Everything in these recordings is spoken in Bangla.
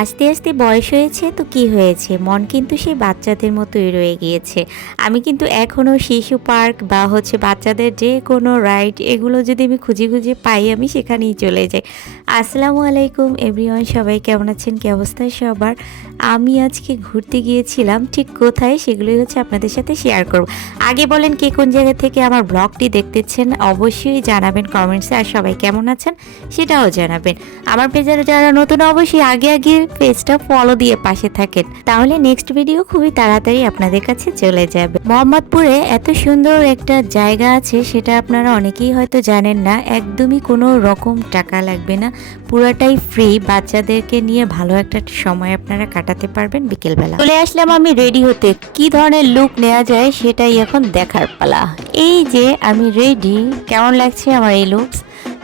আস্তে আস্তে বয়স হয়েছে তো কি হয়েছে, মন কিন্তু সেই বাচ্চাদের মতোই রয়ে গিয়েছে। আমি কিন্তু এখনও শিশু পার্ক বা বাচ্চাদের যে কোনো রাইড এগুলো যদি আমি খুঁজে খুঁজে পাই আমি সেখানেই চলে যাই। আসসালামু আলাইকুম এভরিওয়ান, সবাই কেমন আছেন, কী অবস্থায় সবার। আমি আজকে ঘুরতে গিয়েছিলাম, ঠিক কোথায় সেগুলোই আপনাদের সাথে শেয়ার করব। আগে বলেন কে কোন জায়গা থেকে আমার ব্লগটি দেখতেছেন অবশ্যই জানাবেন কমেন্টসে, আর সবাই কেমন আছেন সেটাও জানাবেন। আমার পেজে যারা নতুন অবশ্যই আগে আগে পেজটা ফলো দিয়ে পাশে থাকেন, তাহলে নেক্সট ভিডিও খুবই তাড়াতাড়ি আপনাদের কাছে চলে যাবে। মোহাম্মদপুরে এত সুন্দর একটা জায়গা আছে, সেটা আপনারা অনেকেই হয়তো জানেন না। একদমই কোনো রকম টাকা লাগবে না, পুরাটাই ফ্রি। বাচ্চাদেরকে নিয়ে ভালো একটা সময় আপনারা কাটাতে পারবেন। বিকেলবেলা চলে আসলাম আমি রেডি হতে, কি ধরনের লুক নেওয়া যায় সেটাই এখন দেখার পালা। এই যে আমি রেডি, কেমন লাগছে আমার এই লুকস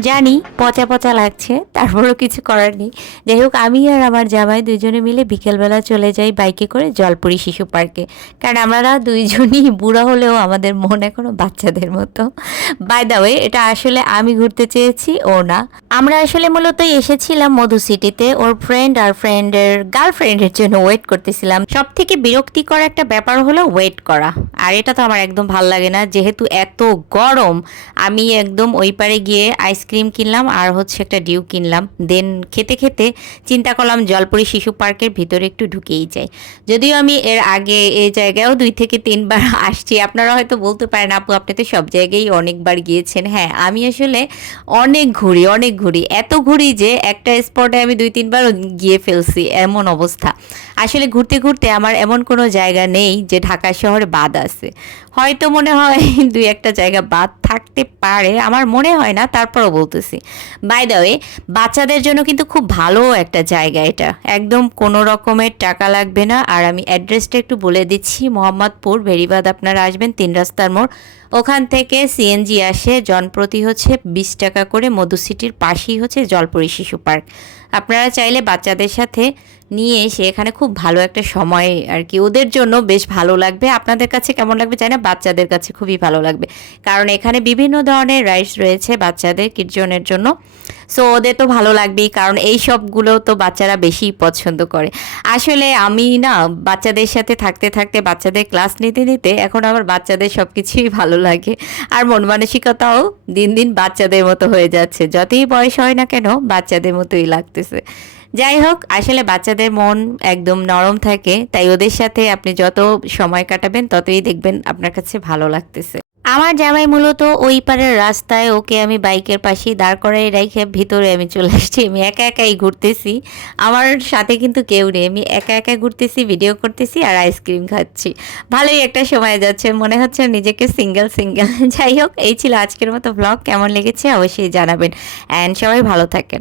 জানি পচা পচা লাগছে, তারপরও কিছু করার নেই। যাই হোক, আমি আর আমার জামাই দুইজনে মিলে বিকেলবেলা চলে যাই বাইকে করে জলপুরি শিশু পার্কে, কারণ আমরা দুইজনই বুড়া হলেও আমাদের মন এখনো বাচ্চাদের মতো। বাই দ্য ওয়ে, এটা আসলে আমি ঘুরতে চেয়েছি, ও না। আমরা আসলে মূলত এসেছিলাম মধু সিটিতে, ওর ফ্রেন্ড আর ফ্রেন্ডের গার্লফ্রেন্ডের জন্য ওয়েট করতেছিলাম। সব থেকে বিরক্তিকর একটা ব্যাপার হলো ওয়েট করা, আর এটা তো আমার একদম ভাল লাগে না। যেহেতু এত গরম, আমি একদম ওই পারে গিয়ে আইসক্রিম কিনলাম আর একটা ডিউ কিনলাম। দেন খেতে খেতে চিন্তা করলাম জলপুরি শিশু পার্কের ভিতরে একটু ঢুকেই যাই। যদিও আমি এর আগে এই জায়গায়ও 2 থেকে 3 বার আসছি। আপনারা হয়তো বলতে পারেন আপু আপনি তো সব জায়গায় অনেকবার গিয়েছেন। হ্যাঁ, আমি আসলে অনেক ঘুরি, এত ঘুরি যে একটা স্পটে আমি 2-3 বার গিয়ে ফেলছি, এমন অবস্থা। আসলে ঘুরতে ঘুরতে আমার এমন কোনো জায়গা নেই যে ঢাকা শহরে বাদ আছে। হয়তো মনে হয় 2-1টা জায়গা বাদ থাকতে পারে, আমার মনে হয় না, তারপরও বলতেছি। বাই দ্য ওয়ে, বাচ্চাদের জন্য কিন্তু খুব ভালো একটা জায়গা এটা, একদম কোনো রকমের টাকা লাগবে না। আর আমি অ্যাড্রেসটা একটু বলে দিচ্ছি, মোহাম্মদপুর বেরিবাদ আপনারা আসবেন 3 রাস্তার মোড়, ওখান থেকে সিএনজি আসে, জনপ্রতি 20 টাকা করে। মধু সিটির পাশেই জলপুরি শিশু পার্ক। আপনারা চাইলে বাচ্চাদের সাথে নিয়ে এসে এখানে খুব ভালো একটা সময় আর কি, ওদের জন্য বেশ ভালো লাগবে। আপনাদের কাছে কেমন লাগবে জানি না, বাচ্চাদের কাছে খুবই ভালো লাগবে, কারণ এখানে বিভিন্ন ধরনের রাইডস রয়েছে বাচ্চাদের কিডজনের জন্য। সো ওদের তো ভালো লাগবেই, কারণ এই সবগুলো তো বাচ্চারা বেশি পছন্দ করে। আসলে আমি না বাচ্চাদের সাথে থাকতে থাকতে, বাচ্চাদের ক্লাস নিতে নিতে এখন আবার বাচ্চাদের সব কিছুই ভালো লাগে, আর মন মানসিকতাও দিন দিন বাচ্চাদের মতো হয়ে যাচ্ছে। যতই বয়স হয় না কেন বাচ্চাদের মতোই লাগতেছে। যাই হোক, আসলে বাচ্চাদের মন একদম নরম থাকে, তাই ওদের সাথে আপনি যত সময় কাটাবেন ততই দেখবেন আপনার কাছে ভালো লাগতেছে। আমার জামাই মূলত ওই পারের রাস্তায়, ওকে আমি বাইকের পাশেই দাঁড় করাই রেখে ভিতরে আমি চলে আসছি। আমি একা একাই ঘুরতেছি, আমার সাথে কিন্তু কেউ নেই, আমি একা একা ঘুরতেছি, ভিডিও করতেছি আর আইসক্রিম খাচ্ছি। ভালোই একটা সময় যাচ্ছে, মনে হচ্ছে নিজেকে সিঙ্গেল। যাই হোক, এই ছিল আজকের মতো ব্লগ। কেমন লেগেছে অবশ্যই জানাবেন, অ্যান্ড সবাই ভালো থাকেন।